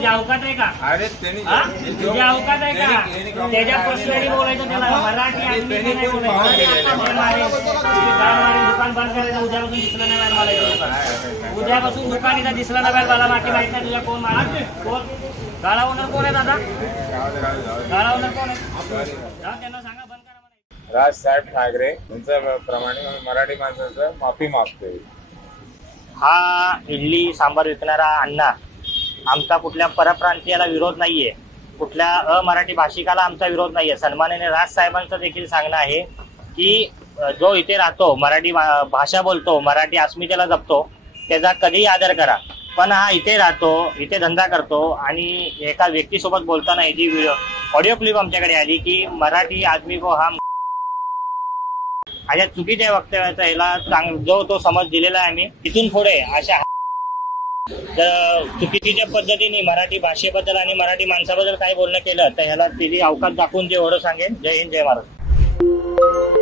तुझी अवकात आहे का? अरे तुझी अवकात आहे का? त्याच्या पर्सनली बोलायचं त्याला मराठी दुकान बंद करायचं. उद्यापासून दिसलं नाही मला. उद्यापासून दुकान इथं दिसलं नाही मला. बाकी माहित नाही तुझ्या कोण मला कोण गाळा ओनर कोण आहे दादा? गाळा ओनर कोण आहे? त्यांना सांगा बंद करा. राजसाहेब ठाकरे तुमच्याप्रमाणे मराठी माणसाचं माफी मागतोय. हा इडली सांबार विकणारा अण्णा आमचा कुठल्या परप्रांतीयाला विरोध नाहीये, कुठल्या अमराठी भाषिकाला आमचा विरोध नाहीये. सन्माननीय राज साहेबांचं देखील सांगणं आहे की जो इथे राहतो, मराठी भाषा बोलतो, मराठी अस्मितेला जपतो, त्याचा कधीही आदर करा. पण हा इथे राहतो, इथे धंदा करतो आणि एका व्यक्तीसोबत बोलताना जी ऑडिओ क्लिप आमच्याकडे आली की मराठी आदमी को हा अशा चुकीच्या वक्तव्याचा याला जो तो समज दिलेला आहे आम्ही. इथून पुढे अशा चुकीच्या पद्धतीने मराठी भाषेबद्दल आणि मराठी माणसाबद्दल काही बोलणं केलं तर ह्याला तिची अवकाश दाखवून ते एवढं सांगेन. जय हिंद, जय महाराष्ट्र.